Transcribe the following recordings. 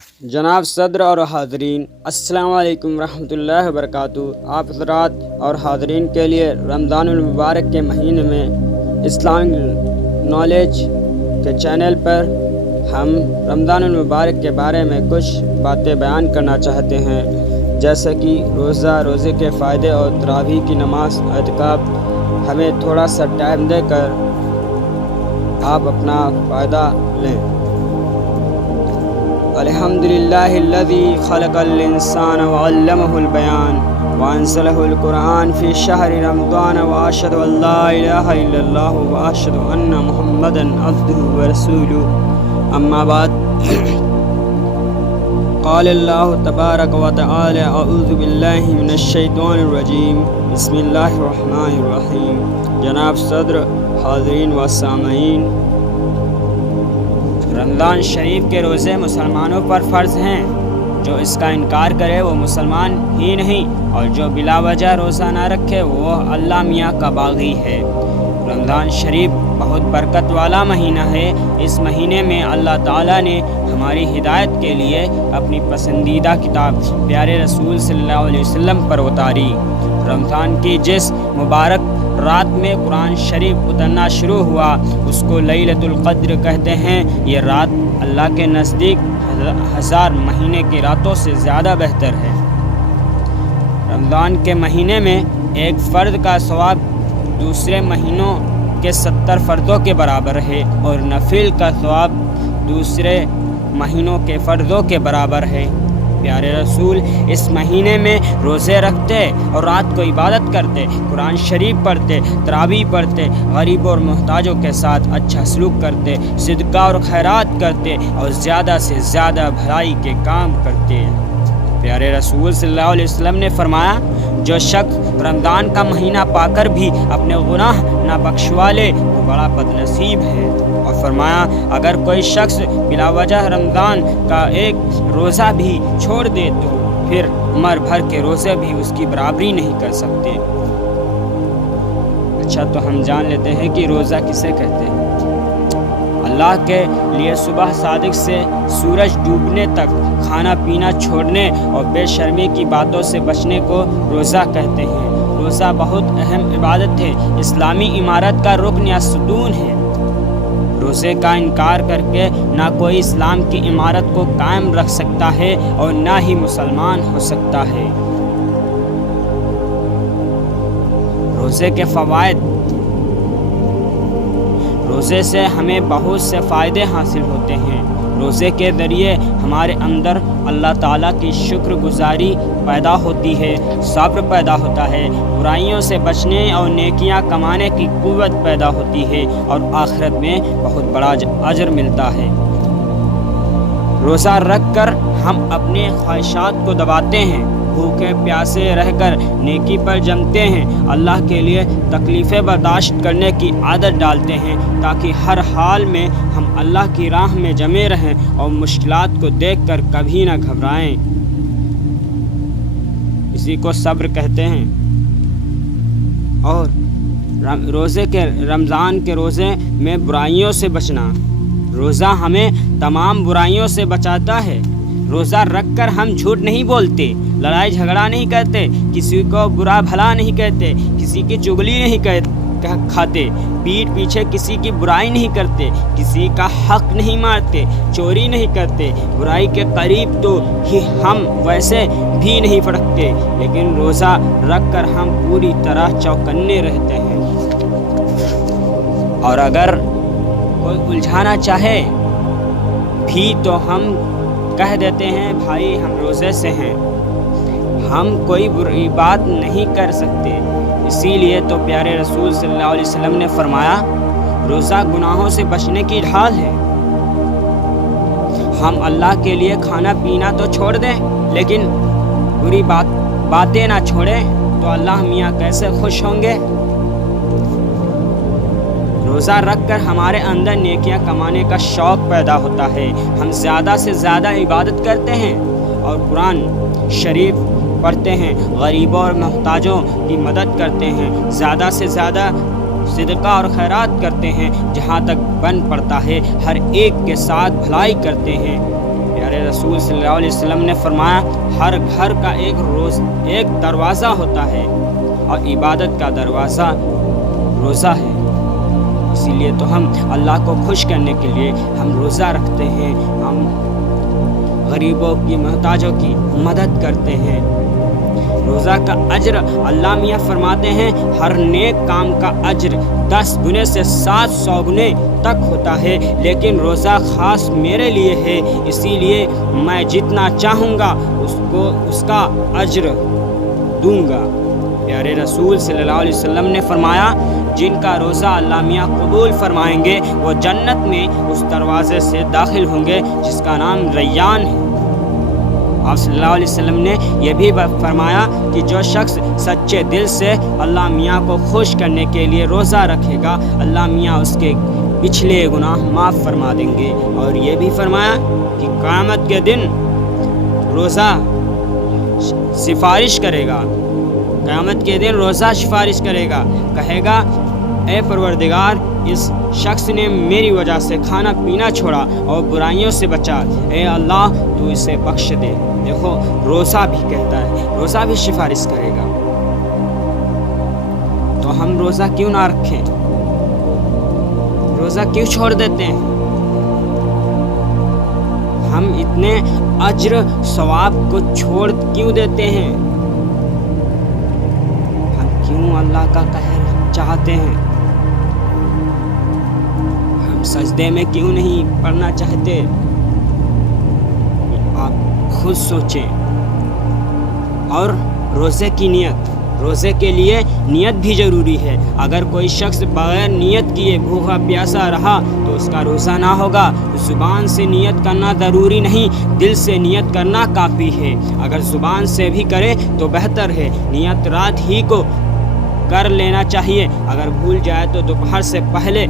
جناب صدر اور حاضرین، السلام علیکم ورحمۃ اللہ وبرکاتہ۔ آپ حضرات اور حاضرین کے لیے رمضان المبارک کے مہینے میں اسلامک نالج کے چینل پر ہم رمضان المبارک کے بارے میں کچھ باتیں بیان کرنا چاہتے ہیں، جیسے کہ روزے کے فائدے اور تراویح کی نماز، اعتکاف۔ ہمیں تھوڑا سا ٹائم دے کر آپ اپنا فائدہ لیں۔ الحمدللہ الذی خلق الانسان وعلمہ البیان وانزلہ القرآن فی شہر رمضان واشہد ان لا الہ الا اللہ واشہد ان محمدا عبدہ ورسولہ، اما بعد۔ قال اللہ تبارک و تعالی اعوذ باللہ من الشیطان الرجیم، بسم اللہ الرحمن الرحیم۔ جناب صدر، حاضرین و سامعین، رمضان شریف کے روزے مسلمانوں پر فرض ہیں۔ جو اس کا انکار کرے وہ مسلمان ہی نہیں، اور جو بلا وجہ روزہ نہ رکھے وہ اللہ میاں کا باغی ہے۔ رمضان شریف بہت برکت والا مہینہ ہے۔ اس مہینے میں اللہ تعالیٰ نے ہماری ہدایت کے لیے اپنی پسندیدہ کتاب پیارے رسول صلی اللہ علیہ وسلم پر اتاری۔ رمضان کی جس مبارک رات میں قرآن شریف اترنا شروع ہوا اس کو لیلۃ القدر کہتے ہیں۔ یہ رات اللہ کے نزدیک 1000 مہینے کی راتوں سے زیادہ بہتر ہے۔ رمضان کے مہینے میں ایک فرد کا ثواب دوسرے مہینوں کے 70 فردوں کے برابر ہے، اور نفل کا ثواب دوسرے مہینوں کے فردوں کے برابر ہے۔ پیارے رسول اس مہینے میں روزے رکھتے اور رات کو عبادت کرتے، قرآن شریف پڑھتے، تراویح پڑھتے، غریبوں اور محتاجوں کے ساتھ اچھا سلوک کرتے، صدقہ اور خیرات کرتے، اور زیادہ سے زیادہ بھلائی کے کام کرتے۔ پیارے رسول صلی اللہ علیہ وسلم نے فرمایا، جو شخص رمضان کا مہینہ پا کر بھی اپنے گناہ نہ بخشوا لے وہ بڑا بد نصیب ہے۔ اور فرمایا، اگر کوئی شخص بلا وجہ رمضان کا ایک روزہ بھی چھوڑ دے تو پھر عمر بھر کے روزے بھی اس کی برابری نہیں کر سکتے۔ اچھا، تو ہم جان لیتے ہیں کہ روزہ کسے کہتے ہیں۔ اللہ کے لیے صبح صادق سے سورج ڈوبنے تک کھانا پینا چھوڑنے اور بے شرمی کی باتوں سے بچنے کو روزہ کہتے ہیں۔ روزہ بہت اہم عبادت ہے، اسلامی عمارت کا رکن یا ستون ہے۔ روزے کا انکار کر کے نہ کوئی اسلام کی عمارت کو قائم رکھ سکتا ہے اور نہ ہی مسلمان ہو سکتا ہے۔ روزے کے فوائد۔ روزے سے ہمیں بہت سے فائدے حاصل ہوتے ہیں۔ روزے کے ذریعے ہمارے اندر اللہ تعالیٰ کی شکر گزاری پیدا ہوتی ہے، صبر پیدا ہوتا ہے، برائیوں سے بچنے اور نیکیاں کمانے کی قوت پیدا ہوتی ہے، اور آخرت میں بہت بڑا اجر ملتا ہے۔ روزہ رکھ کر ہم اپنے خواہشات کو دباتے ہیں، بھوکے پیاسے رہ کر نیکی پر جمتے ہیں، اللہ کے لیے تکلیفیں برداشت کرنے کی عادت ڈالتے ہیں تاکہ ہر حال میں ہم اللہ کی راہ میں جمے رہیں اور مشکلات کو دیکھ کر کبھی نہ گھبرائیں۔ اسی کو صبر کہتے ہیں۔ اور رمضان کے روزے میں برائیوں سے بچنا۔ روزہ ہمیں تمام برائیوں سے بچاتا ہے۔ روزہ رکھ کر ہم جھوٹ نہیں بولتے، لڑائی جھگڑا نہیں کرتے، کسی کو برا بھلا نہیں کہتے، کسی کی چغلی نہیں کھاتے، پیٹھ پیچھے کسی کی برائی نہیں کرتے، کسی کا حق نہیں مارتے، چوری نہیں کرتے، برائی کے قریب تو ہی ہم ویسے بھی نہیں پھٹکتے، لیکن روزہ رکھ کر ہم پوری طرح چوکنے رہتے ہیں۔ اور اگر کوئی الجھانا چاہے بھی تو ہم کہہ دیتے ہیں، بھائی ہم روزے سے ہیں، ہم کوئی بری بات نہیں کر سکتے۔ اسی لیے تو پیارے رسول صلی اللہ علیہ وسلم نے فرمایا، روزہ گناہوں سے بچنے کی ڈھال ہے۔ ہم اللہ کے لیے کھانا پینا تو چھوڑ دیں لیکن بری باتیں نہ چھوڑیں تو اللہ میاں کیسے خوش ہوں گے۔ روزہ رکھ کر ہمارے اندر نیکیاں کمانے کا شوق پیدا ہوتا ہے، ہم زیادہ سے زیادہ عبادت کرتے ہیں اور قرآن شریف پڑھتے ہیں، غریبوں اور محتاجوں کی مدد کرتے ہیں، زیادہ سے زیادہ صدقہ اور خیرات کرتے ہیں، جہاں تک بن پڑتا ہے ہر ایک کے ساتھ بھلائی کرتے ہیں۔ پیارے رسول صلی اللہ علیہ وسلم نے فرمایا ہر گھر کا ایک دروازہ ہوتا ہے اور عبادت کا دروازہ روزہ ہے، اسی لیے تو ہم اللہ کو خوش کرنے کے لیے ہم روزہ رکھتے ہیں، ہم غریبوں کی محتاجوں کی مدد کرتے ہیں۔ روزہ کا اجر اللہ میاں فرماتے ہیں ہر نیک کام کا اجر 10 گنے سے 700 گنے تک ہوتا ہے، لیکن روزہ خاص میرے لیے ہے، اسی لیے میں جتنا چاہوں گا اس کا اجر دوں گا۔ پیارے رسول صلی اللہ علیہ وسلم نے فرمایا جن کا روزہ اللہ میاں قبول فرمائیں گے وہ جنت میں اس دروازے سے داخل ہوں گے جس کا نام ریان ہے۔ آپ صلی اللہ علیہ وسلم نے یہ بھی فرمایا کہ جو شخص سچے دل سے اللہ میاں کو خوش کرنے کے لیے روزہ رکھے گا اللہ میاں اس کے پچھلے گناہ معاف فرما دیں گے، اور یہ بھی فرمایا کہ قیامت کے دن روزہ سفارش کرے گا، قیامت کے دن روزہ سفارش کرے گا، کہے گا اے پروردگار اس شخص نے میری وجہ سے کھانا پینا چھوڑا اور برائیوں سے بچا، اے اللہ تو اسے بخش دے۔ دیکھو روزہ بھی کہتا ہے، روزہ بھی سفارش کرے گا، تو ہم روزہ کیوں نہ رکھیں؟ روزہ کیوں چھوڑ دیتے ہیں؟ ہم اتنے اجر ثواب کو چھوڑ کیوں دیتے ہیں؟ ہم کیوں اللہ کا قہر چاہتے ہیں؟ ہم سجدے میں کیوں نہیں پڑھنا چاہتے؟ آپ خود سوچیں۔ اور روزے کی نیت، روزے کے لیے نیت بھی ضروری ہے۔ اگر کوئی شخص بغیر نیت کیے بھوکا پیاسا رہا تو اس کا روزہ نہ ہوگا۔ زبان سے نیت کرنا ضروری نہیں، دل سے نیت کرنا کافی ہے۔ اگر زبان سے بھی کرے تو بہتر ہے۔ نیت رات ہی کو کر لینا چاہیے، اگر بھول جائے تو دوپہر سے پہلے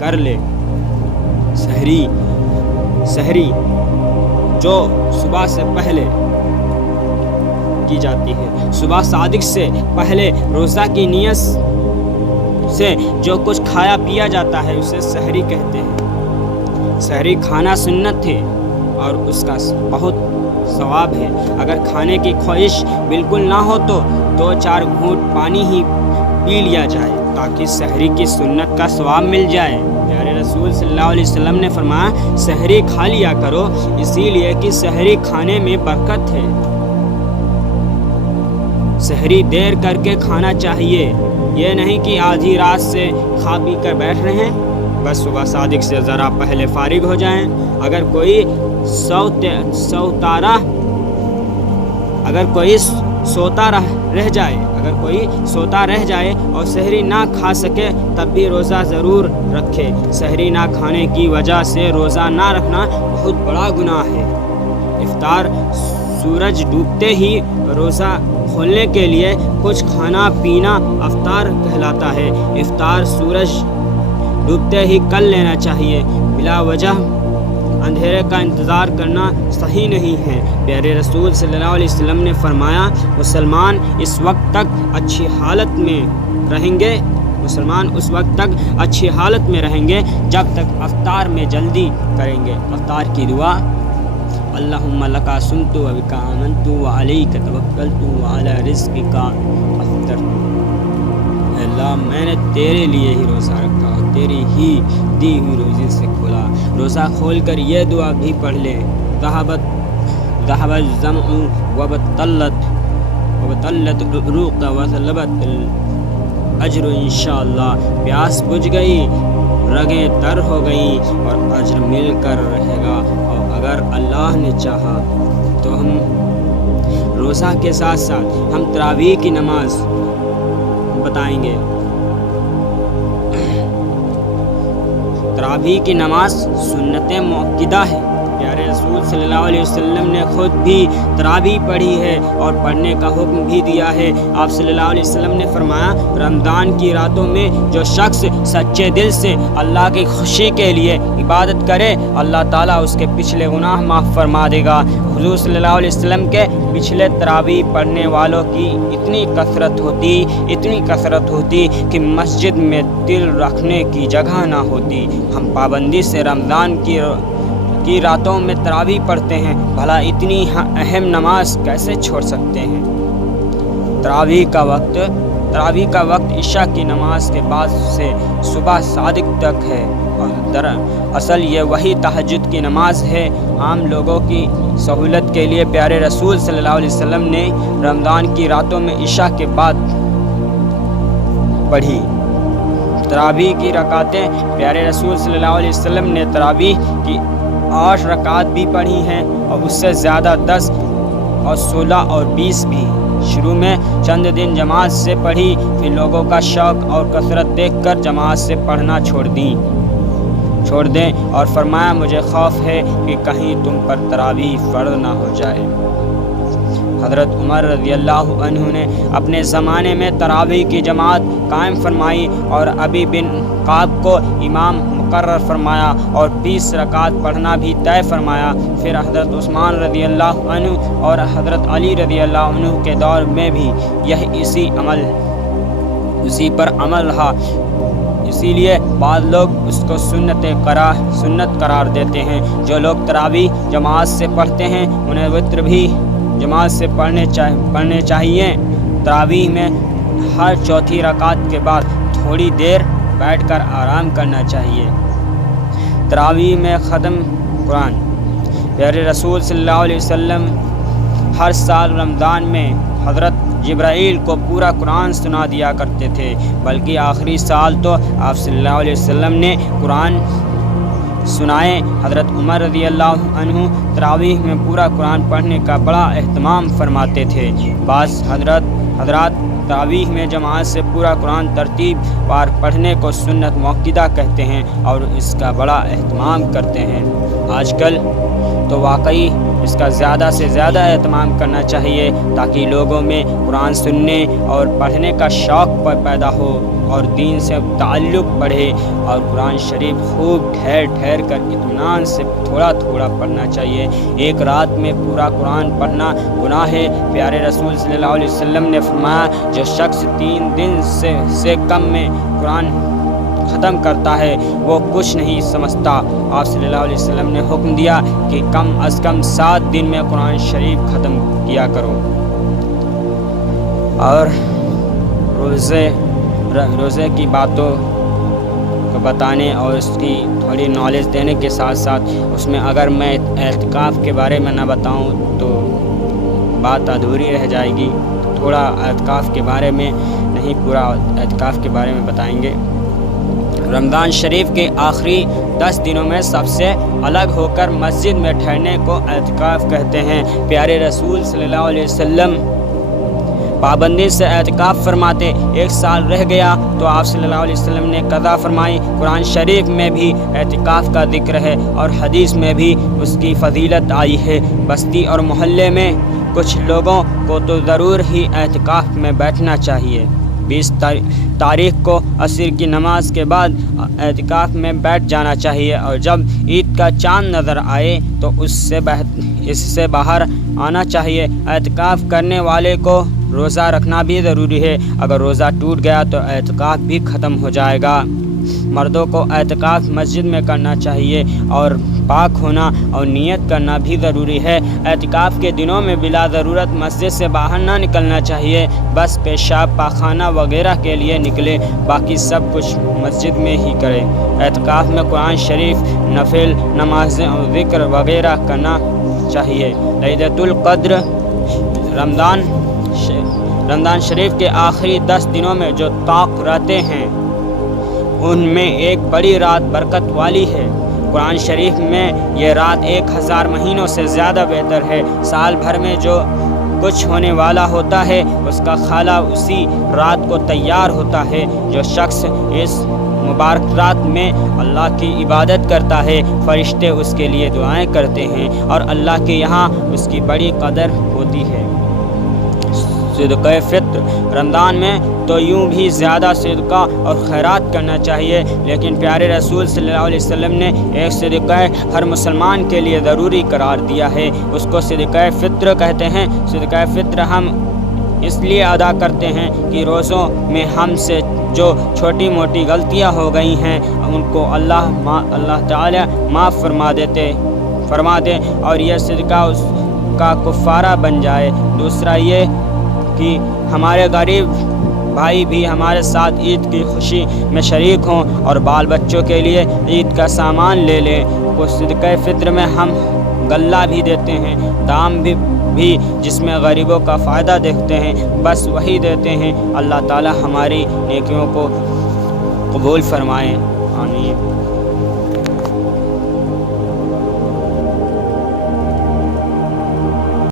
کر لے۔ سحری جو صبح سے پہلے کی جاتی ہے، صبح صادق سے پہلے روزہ کی نیت سے جو کچھ کھایا پیا جاتا ہے اسے سحری کہتے ہیں۔ سحری کھانا سنت ہے اور اس کا بہت ثواب ہے۔ اگر کھانے کی خواہش بالکل نہ ہو تو 2-4 گھونٹ پانی ہی پی لیا جائے تاکہ سحری کی سنت کا ثواب مل جائے۔ پیارے رسول صلی اللہ علیہ وسلم نے فرمایا سحری کھا لیا کرو، اسی لیے کہ سحری کھانے میں برکت ہے۔ سحری دیر کر کے کھانا چاہیے، یہ نہیں کہ آدھی رات سے کھا پی کر بیٹھ رہے ہیں، بس صبح صادق سے ذرا پہلے فارغ ہو جائیں۔ اگر کوئی سوتا رہ جائے اور سحری نہ کھا سکے تب بھی روزہ ضرور رکھے۔ سحری نہ کھانے کی وجہ سے روزہ نہ رکھنا بہت بڑا گناہ ہے۔ افطار سورج ڈوبتے ہی روزہ کھولنے کے لیے کچھ کھانا پینا افطار کہلاتا ہے۔ افطار سورج ڈوبتے ہی کر لینا چاہیے، بلا وجہ اندھیرے کا انتظار کرنا صحیح نہیں ہے۔ پیارے رسول صلی اللہ علیہ وسلم نے فرمایا مسلمان اس وقت تک اچھی حالت میں رہیں گے جب تک افطار میں جلدی کریں گے۔ افطار کی دعا اللہم لکا سمت و بکا آمنت و علیک توکلت و علی رزقک افطرت۔ اللہ میں نے تیرے لیے ہی روزہ رکھا اور تیری ہی دی ہوئی روزی سے کھولا۔ روزہ کھول کر یہ دعا بھی پڑھ لے، ذہب الظمأ وبطلت العروق وثلبت الاجر انشاءاللہ۔ پیاس بجھ گئی، رگیں تر ہو گئیں اور اجر مل کر رہے گا، اور اگر اللہ نے چاہا تو ہم روزہ کے ساتھ ساتھ ہم تراویح کی نماز بتائیں گے۔ تراویح کی نماز سنت مؤکدہ ہے۔ پیارے رسول صلی اللہ علیہ وسلم نے خود بھی تراویح پڑھی ہے اور پڑھنے کا حکم بھی دیا ہے۔ آپ صلی اللہ علیہ وسلم نے فرمایا رمضان کی راتوں میں جو شخص سچے دل سے اللہ کی خوشی کے لیے عبادت کرے اللہ تعالیٰ اس کے پچھلے گناہ معاف فرما دے گا۔ حضور صلی اللہ علیہ وسلم کے پچھلے تراویح پڑھنے والوں کی اتنی کثرت ہوتی کہ مسجد میں دل رکھنے کی جگہ نہ ہوتی۔ ہم پابندی سے رمضان کی کی راتوں میں تراویح پڑھتے ہیں، بھلا اتنی اہم نماز کیسے چھوڑ سکتے ہیں؟ تراویح کا وقت عشاء کی نماز کے بعد سے صبح صادق تک ہے، اور دراصل یہ وہی تہجد کی نماز ہے۔ عام لوگوں کی سہولت کے لیے پیارے رسول صلی اللہ علیہ وسلم نے رمضان کی راتوں میں عشاء کے بعد پڑھی تراویح کی رکعتیں۔ پیارے رسول صلی اللہ علیہ وسلم نے تراویح کی 8 رکعات بھی پڑھی ہیں، اور اس سے زیادہ 10 اور 16 اور 20 بھی۔ شروع میں چند دن جماعت سے پڑھی، پھر لوگوں کا شوق اور کثرت دیکھ کر جماعت سے پڑھنا چھوڑ دیں، اور فرمایا مجھے خوف ہے کہ کہیں تم پر تراویح فرض نہ ہو جائے۔ حضرت عمر رضی اللہ عنہ نے اپنے زمانے میں تراویح کی جماعت قائم فرمائی اور ابی بن کعب کو امام مقرر فرمایا اور 20 رکعات پڑھنا بھی طے فرمایا۔ پھر حضرت عثمان رضی اللہ عنہ اور حضرت علی رضی اللہ عنہ کے دور میں بھی اسی پر عمل رہا، اسی لیے بعض لوگ اس کو سنت قرار دیتے ہیں۔ جو لوگ تراویح جماعت سے پڑھتے ہیں انہیں وتر بھی جماعت سے پڑھنے چاہیے۔ تراویح میں ہر چوتھی رکعت کے بعد تھوڑی دیر بیٹھ کر آرام کرنا چاہیے۔ تراویح میں ختم قرآن۔ پیارے رسول صلی اللہ علیہ وسلم ہر سال رمضان میں حضرت جبرائیل کو پورا قرآن سنا دیا کرتے تھے، بلکہ آخری سال تو آپ صلی اللہ علیہ وسلم نے قرآن سنائے۔ حضرت عمر رضی اللہ عنہ تراویح میں پورا قرآن پڑھنے کا بڑا اہتمام فرماتے تھے۔ بعض حضرات تراویح میں جماعت سے پورا قرآن ترتیب وار پڑھنے کو سنت مؤکدہ کہتے ہیں اور اس کا بڑا اہتمام کرتے ہیں۔ آج کل تو واقعی اس کا زیادہ سے زیادہ اہتمام کرنا چاہیے تاکہ لوگوں میں قرآن سننے اور پڑھنے کا شوق پیدا ہو اور دین سے تعلق بڑھے، اور قرآن شریف خوب ٹھہر کر اطمینان سے تھوڑا تھوڑا پڑھنا چاہیے۔ ایک رات میں پورا قرآن پڑھنا گناہ ہے۔ پیارے رسول صلی اللہ علیہ وسلم نے فرمایا جو شخص 3 دن سے کم میں قرآن ختم کرتا ہے وہ کچھ نہیں سمجھتا۔ آپ صلی اللہ علیہ وسلم نے حکم دیا کہ کم از کم 7 دن میں قرآن شریف ختم کیا کرو۔ اور روزے کی باتوں کو بتانے اور اس کی تھوڑی نالج دینے کے ساتھ ساتھ اس میں اگر میں اعتکاف کے بارے میں نہ بتاؤں تو بات ادھوری رہ جائے گی، تو تھوڑا اعتکاف کے بارے میں نہیں، پورا اعتکاف کے بارے میں بتائیں گے۔ رمضان شریف کے آخری 10 دنوں میں سب سے الگ ہو کر مسجد میں ٹھہرنے کو اعتکاف کہتے ہیں۔ پیارے رسول صلی اللہ علیہ وسلم پابندی سے اعتکاف فرماتے۔ 1 سال رہ گیا تو آپ صلی اللہ علیہ وسلم نے قضا فرمائی۔ قرآن شریف میں بھی اعتکاف کا ذکر ہے اور حدیث میں بھی اس کی فضیلت آئی ہے۔ بستی اور محلے میں کچھ لوگوں کو تو ضرور ہی اعتکاف میں بیٹھنا چاہیے۔ 20 تاریخ کو عصر کی نماز کے بعد اعتکاف میں بیٹھ جانا چاہیے، اور جب عید کا چاند نظر آئے تو اس سے باہر آنا چاہیے۔ اعتکاف کرنے والے کو روزہ رکھنا بھی ضروری ہے، اگر روزہ ٹوٹ گیا تو اعتکاف بھی ختم ہو جائے گا۔ مردوں کو اعتکاف مسجد میں کرنا چاہیے اور پاک ہونا اور نیت کرنا بھی ضروری ہے۔ اعتکاف کے دنوں میں بلا ضرورت مسجد سے باہر نہ نکلنا چاہیے، بس پیشاب پاخانہ وغیرہ کے لیے نکلے، باقی سب کچھ مسجد میں ہی کرے۔ اعتکاف میں قرآن شریف، نفل نمازیں اور ذکر وغیرہ کرنا چاہیے۔ لیلۃ القدر رمضان شریف کے آخری 10 دنوں میں جو طاق رہتے ہیں ان میں ایک بڑی رات برکت والی ہے۔ قرآن شریف میں یہ رات 1000 مہینوں سے زیادہ بہتر ہے۔ سال بھر میں جو کچھ ہونے والا ہوتا ہے اس کا خالہ اسی رات کو تیار ہوتا ہے۔ جو شخص اس مبارک رات میں اللہ کی عبادت کرتا ہے فرشتے اس کے لیے دعائیں کرتے ہیں اور اللہ کے یہاں اس کی بڑی قدر ہوتی ہے۔ صدقہ فطر رمضان میں تو یوں بھی زیادہ صدقہ اور خیرات کرنا چاہیے، لیکن پیارے رسول صلی اللہ علیہ وسلم نے ایک صدقہ ہر مسلمان کے لیے ضروری قرار دیا ہے، اس کو صدقہ فطر کہتے ہیں۔ صدقہ فطر ہم اس لیے ادا کرتے ہیں کہ روزوں میں ہم سے جو چھوٹی موٹی غلطیاں ہو گئی ہیں ان کو اللہ تعالی معاف فرما دیں اور یہ صدقہ اس کا کفارہ بن جائے۔ دوسرا یہ کہ ہمارے غریب بھائی بھی ہمارے ساتھ عید کی خوشی میں شریک ہوں اور بال بچوں کے لیے عید کا سامان لے لیں۔ کچھ صدقہ فطر میں ہم غلہ بھی دیتے ہیں، دام بھی جس میں غریبوں کا فائدہ دیکھتے ہیں، بس وہی دیتے ہیں۔ اللہ تعالی ہماری نیکیوں کو قبول فرمائیں، آمین۔